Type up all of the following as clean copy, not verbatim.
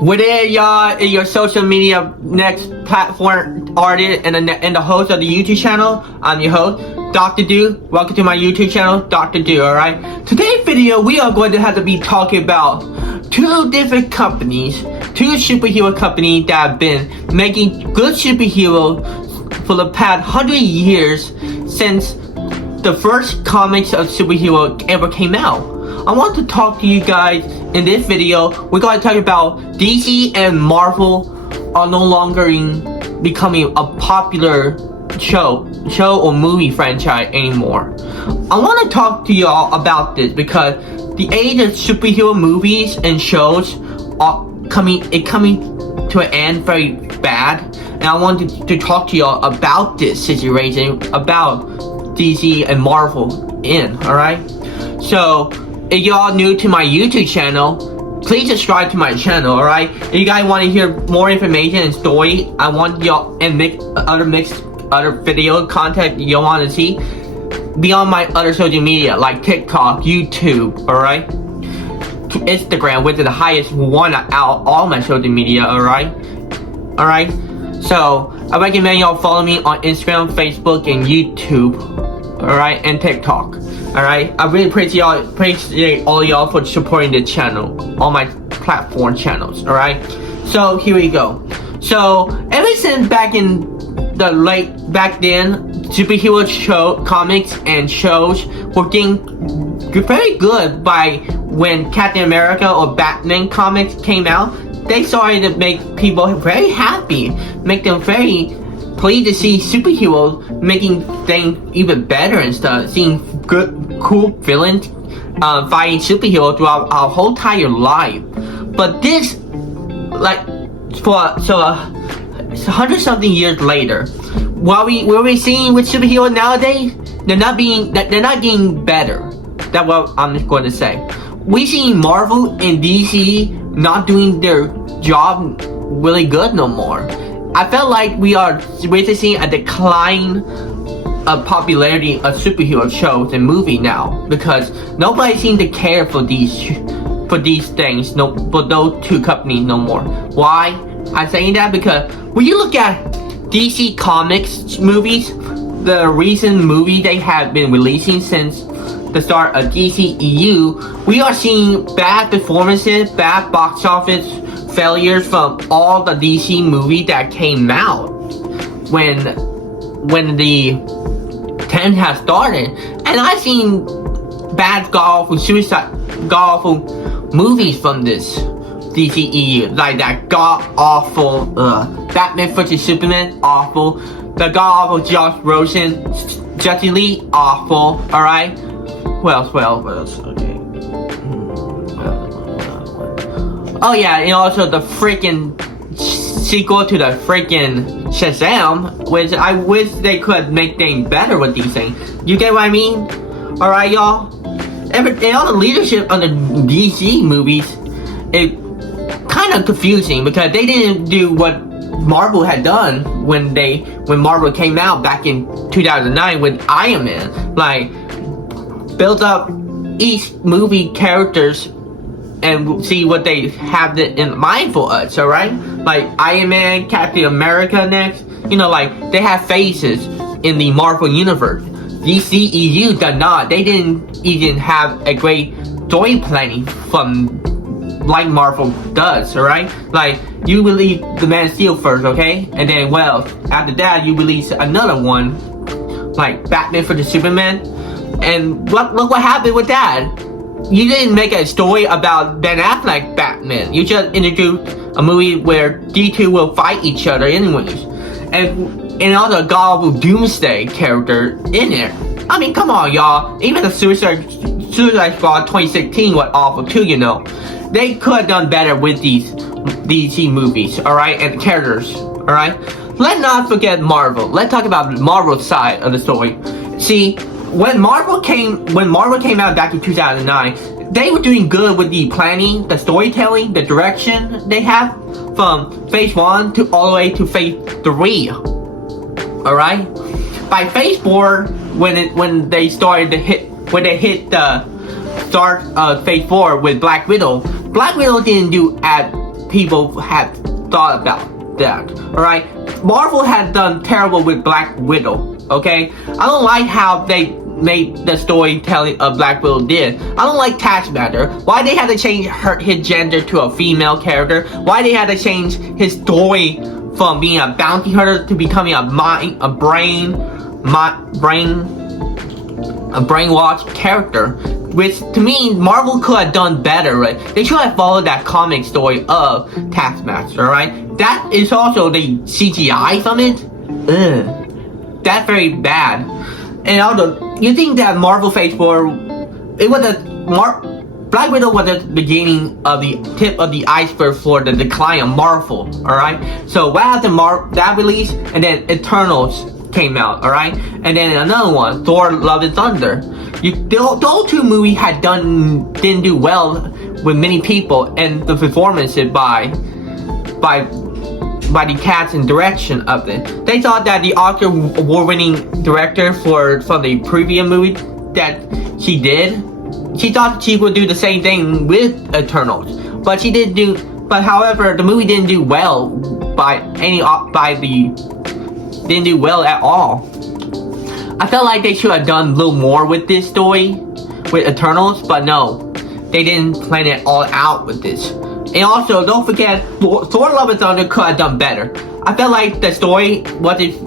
Whether y'all is your social media next platform artist and the host of the YouTube channel, I'm your host, Dr. Do. Welcome to my YouTube channel, Dr. Do, alright? Today's video, we are going to have to be talking about two different companies, two superhero companies that have been making good superheroes for the past 100 years since the first comics of superhero ever came out. I want to talk to you guys in this video. We're going to talk about DC and Marvel are no longer becoming a popular show or movie franchise anymore. I want to talk to y'all about this because the age of superhero movies and shows are coming to an end very bad, and I wanted to talk to y'all about this situation about DC and Marvel alright? So if y'all new to my YouTube channel, please subscribe to my channel, alright? If you guys want to hear more information and story, I want y'all and other video content y'all want to see, be on my other social media like TikTok, YouTube, alright? Instagram, which is the highest one out all my social media, alright? So I recommend y'all follow me on Instagram, Facebook, and YouTube, alright, and TikTok. Alright, I really appreciate all y'all for supporting the channel, all my platform channels, alright? So here we go. So ever since back then, superhero comics and shows were getting very good by when Captain America or Batman comics came out. They started to make people very happy, make them very pleased to see superheroes making things even better and stuff, seeing good, cool villains fighting superheroes throughout our whole entire life. But this, so 100-something years later, what we're seeing with superheroes nowadays, they're not getting better. That's what I'm just going to say. We see Marvel and DC not doing their job really good no more. I felt like we're seeing a decline of popularity of superhero shows and movies now because nobody seems to care for these things, for those two companies no more. Why? I'm saying that because when you look at DC Comics movies, the recent movie they have been releasing since the start of DCEU, we are seeing bad performances, bad box office failures from all the DC movies that came out when the 10 has started, and I've seen bad god-awful movies from this DCEU, like that god-awful Batman vs Superman, awful, the god-awful Josh Rosen Justice League, awful, alright? What else? Okay. Oh yeah, and also the freaking sequel to the freaking Shazam, which I wish they could make things better with these things. You get what I mean? Alright, y'all? And all the leadership on the DC movies, it kind of confusing because they didn't do what Marvel had done when Marvel came out back in 2009 with Iron Man. Like, build up each movie characters and see what they have in mind for us, alright? Like Iron Man, Captain America next. You know, like, they have faces in the Marvel Universe. DCEU did not. They didn't even have a great story planning like Marvel does, alright? Like, you release the Man of Steel first, okay? And then, well, after that, you release another one, like Batman vs Superman. And look what happened with that. You didn't make a story about Ben Affleck Batman. You just introduced a movie where these two will fight each other anyways. And also a god of Doomsday character in there. I mean, come on, y'all. Even the Suicide Squad 2016 was awful too, you know. They could have done better with these DC movies, alright? And characters, alright? Let's not forget Marvel. Let's talk about Marvel's side of the story. See, when Marvel came out back in 2009, they were doing good with the planning, the storytelling, the direction they have from phase 1 to all the way to phase 3. Alright? By phase 4, when they hit the start of phase 4 with Black Widow didn't do people had thought about that. Alright? Marvel had done terrible with Black Widow. Okay? I don't like how they made the storytelling of Black Widow did. I don't like Taskmaster. Why they had to change his gender to a female character? Why they had to change his story from being a bounty hunter to becoming a brainwashed character? Which to me, Marvel could have done better, right? They should have followed that comic story of Taskmaster, right? That is also the CGI from it. Ugh. That's very bad. And also, you think that Marvel Phase 4, it was Black Widow was the beginning of the tip of the iceberg for the decline of Marvel, alright? So what happened that release, and then Eternals came out, alright? And then another one, Thor Love and Thunder. Those two movies didn't do well with many people, and the performances by the cast and direction of it. They thought that the Oscar award-winning director from the previous movie that she did, she thought she would do the same thing with Eternals, but she didn't do. But however, the movie didn't do well didn't do well at all. I felt like they should have done a little more with this story with Eternals, but no, they didn't plan it all out with this. And also, don't forget, Thor Love and Thunder could have done better. I felt like the story wasn't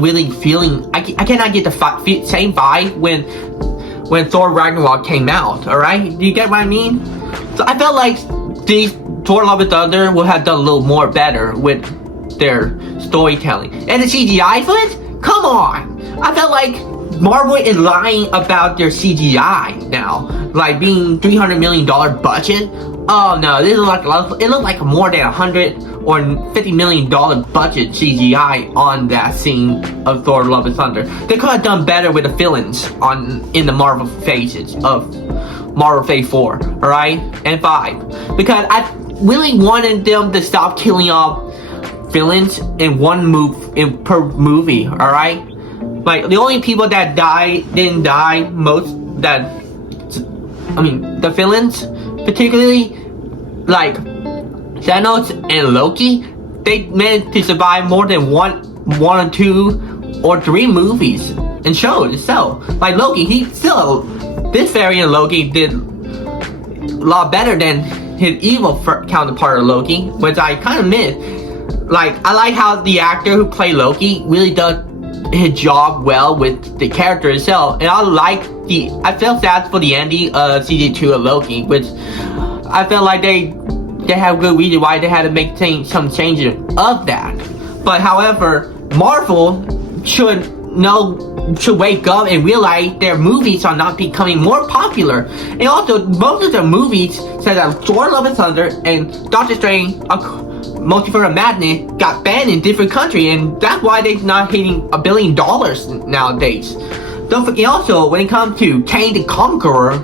really feeling. I cannot get the same vibe when Thor Ragnarok came out. All right, do you get what I mean? So I felt like Thor Love and Thunder would have done a little more better with their storytelling. And the CGI for it, come on! I felt like Marvel is lying about their CGI now, like being $300 million budget. Oh no, this is like it looked like more than $100 or $50 million budget CGI on that scene of Thor: Love and Thunder. They could have done better with the villains in the Marvel phases of Marvel Phase 4, alright, and 5, because I really wanted them to stop killing off villains in one per movie, alright. Like the only people that didn't die the villains, particularly like Thanos and Loki, they managed to survive more than one or two or three movies and shows itself. Like Loki, this variant Loki did a lot better than his evil counterpart of Loki, which I kind of miss. Like, I like how the actor who played Loki really does his job well with the character itself, and I felt sad for the ending of season 2 of Loki, which I felt like they have a good reason why they had to make some changes of that. But however, Marvel should wake up and realize their movies are not becoming more popular. And also, most of the movies such as Thor: Love and Thunder and Doctor Strange, Multiverse of Madness, got banned in different countries, and that's why they're not hitting $1 billion nowadays. Don't forget also, when it comes to Kang the Conqueror,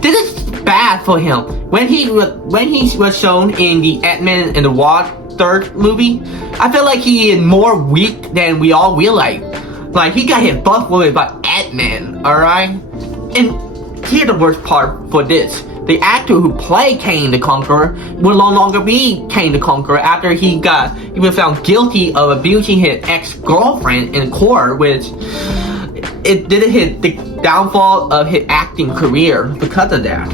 this is bad for him. When he was shown in the Ant-Man and the Wasp third movie, I feel like he is more weak than we all realize. Like, he got hit buff with by Ant-Man, alright? And here's the worst part for this. The actor who played Kang the Conqueror will no longer be Kang the Conqueror after he was found guilty of abusing his ex-girlfriend in court, which it didn't hit the downfall of his acting career because of that.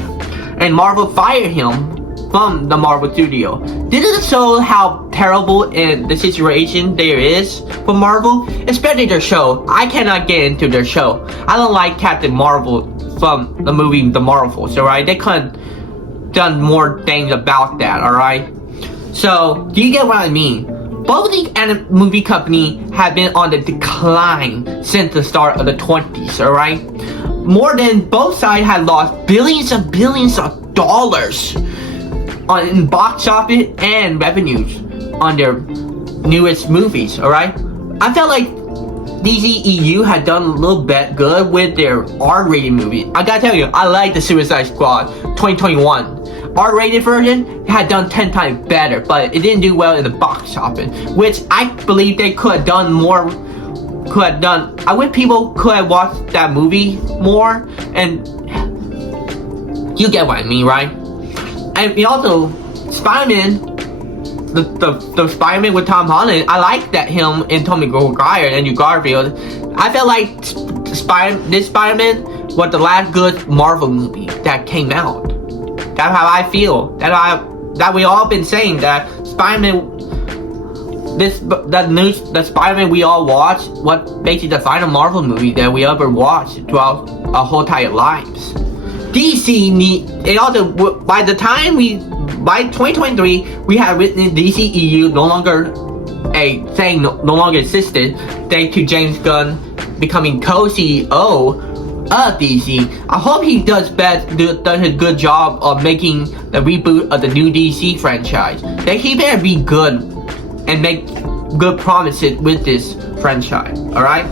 And Marvel fired him from the Marvel studio. This is show how terrible in the situation there is for Marvel, especially their show. I cannot get into their show. I don't like Captain Marvel from the movie The Marvels, alright? They could have done more things about that, alright? So, do you get what I mean? Both the movie company have been on the decline since the start of the 20s, alright? More than both sides have lost billions of dollars in box office and revenues on their newest movies, alright? I felt like DCEU had done a little bit good with their R-rated movie. I gotta tell you, I like the Suicide Squad 2021. R-rated version had done 10 times better, but it didn't do well in the box office, which I believe they could have done more. I wish people could have watched that movie more, and you get what I mean, right? And also, Spider-Man, the Spider-Man with Tom Holland, I like that him and Tobey Maguire and Andrew Garfield. I felt like this Spider-Man was the last good Marvel movie that came out. That's how I feel. That we all been saying that Spider-Man, the Spider-Man we all watched, what basically the final Marvel movie that we ever watched throughout our whole entire lives. DC by 2023 we have written DCEU no longer a thing, no longer existed, thanks to James Gunn becoming co-CEO of DC. I hope he does a good job of making the reboot of the new DC franchise. That he better be good and make good promises with this franchise. Alright?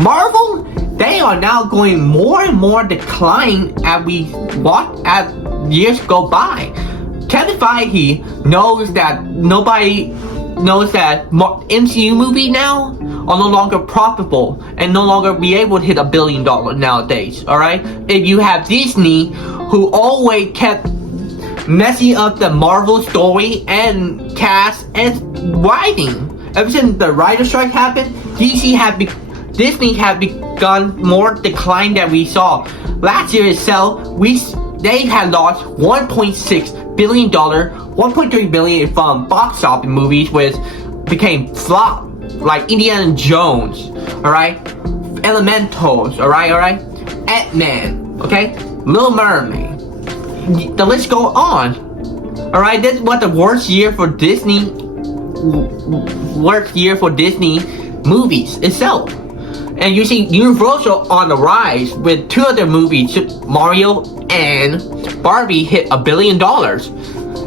Marvel, they are now going more and more decline as years go by. Kevin Feige knows that nobody knows that MCU movie now are no longer profitable and no longer be able to hit $1 billion nowadays. Alright? If you have Disney, who always kept messing up the Marvel story and cast and writing. Ever since the writer strike happened, Disney have begun more decline than we saw. Last year itself, they had lost $1.6 billion, $1.3 billion from box office movies, which became flop, like Indiana Jones, alright? Elementals, alright? Ant-Man, okay? Little Mermaid. The list go on. Alright, this was the worst year for Disney movies itself. And you see Universal on the rise with two other movies, Mario and Barbie, hit $1 billion.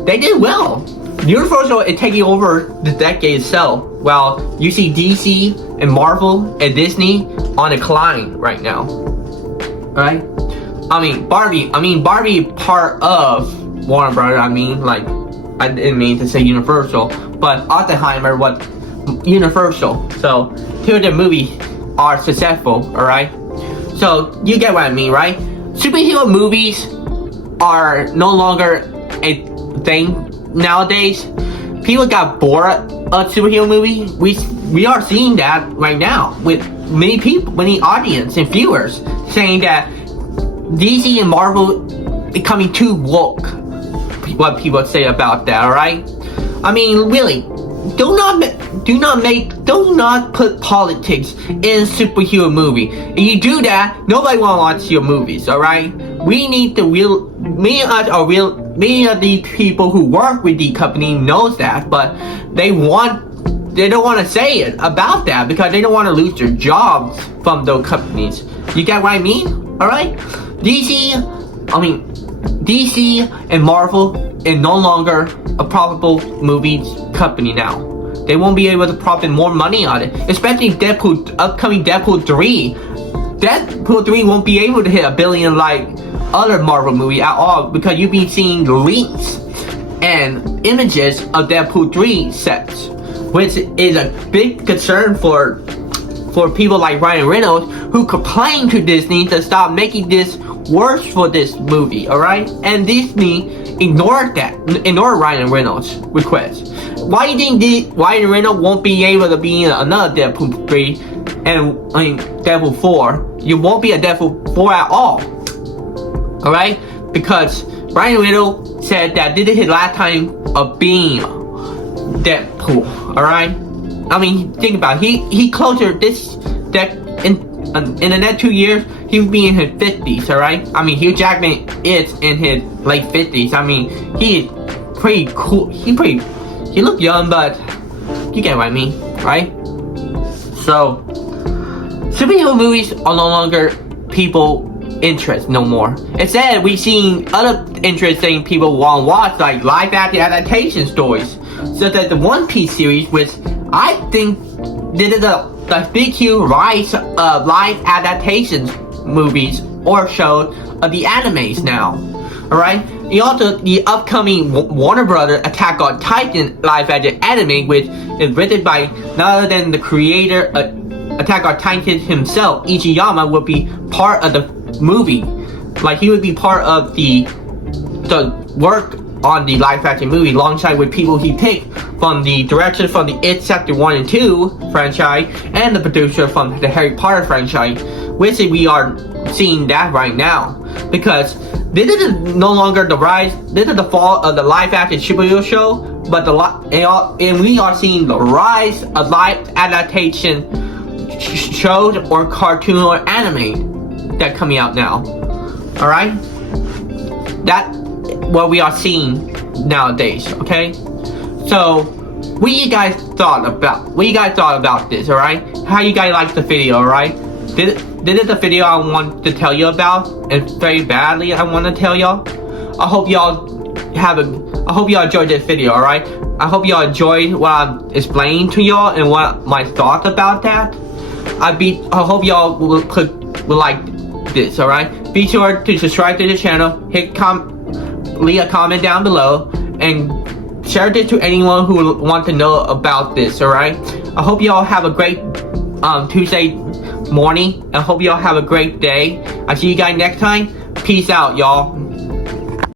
They did well. Universal is taking over the decade itself, while you see DC and Marvel and Disney on a decline right now. Alright? Barbie part of Warner Brothers. I didn't mean to say Universal, but Oppenheimer was Universal. So two of the movies are successful, alright? So you get what I mean, right? Superhero movies are no longer a thing nowadays. People got bored of superhero movies. We are seeing that right now with many people, many audience and viewers saying that DC and Marvel becoming too woke. What people say about that, alright? I mean, really, do not put politics in superhero movie. If you do that, nobody wanna watch your movies, alright? Many of these people who work with the company knows that, but they don't want to say it about that because they don't want to lose their jobs from those companies. You get what I mean? Alright? DC and Marvel is no longer a profitable movies company now. They won't be able to profit more money on it. Especially upcoming Deadpool 3. Deadpool 3 won't be able to hit $1 billion like other Marvel movie at all, because you've been seeing leaks and images of Deadpool 3 sets, which is a big concern for people like Ryan Reynolds, who complain to Disney to stop making this worse for this movie, alright? And Disney ignored Ryan Reynolds' request. Why do you think Ryan Reynolds won't be able to be in another Deadpool 3 and Deadpool 4? You won't be a Deadpool 4 at all. Alright? Because Ryan Reynolds said that this is his last time of being Deadpool. Alright? Think about it. He closer this that in the next 2 years, he'll be in his 50s, alright? Hugh Jackman is in his late 50s. He is pretty cool. He look young, but you get what I mean, right? So, superhero movies are no longer people interest no more. Instead, we've seen other interesting people want to watch, like live action adaptation stories, such as the One Piece series, which I think did the big huge rise of live adaptations movies or shows of the animes now. Alright? Also, the upcoming Warner Brothers Attack on Titan live action anime, which is written by none other than the creator of Attack on Titan himself, Ichiyama, will be part of the movie. Like, he would be part of the work on the live action movie alongside with people he picked from the director from the It Chapter 1 and 2 franchise and the producer from the Harry Potter franchise, which we are seeing that right now. Because this is no longer the rise, this is the fall of the live action superhero show, but and we are seeing the rise of live adaptation shows or cartoon or anime that coming out now. Alright? That's what we are seeing nowadays, okay? So, what you guys thought about this, alright? How you guys like the video, alright? This is the video I want to tell you about, and very badly I want to tell y'all. I hope y'all enjoyed this video, alright? I hope y'all enjoyed what I'm explaining to y'all and what my thoughts about that. I hope y'all will like this, alright? Be sure to subscribe to the channel, leave a comment down below, and share this to anyone who wants to know about this, alright? I hope y'all have a great Tuesday morning. I hope y'all have a great day. I'll see you guys next time. Peace out, y'all.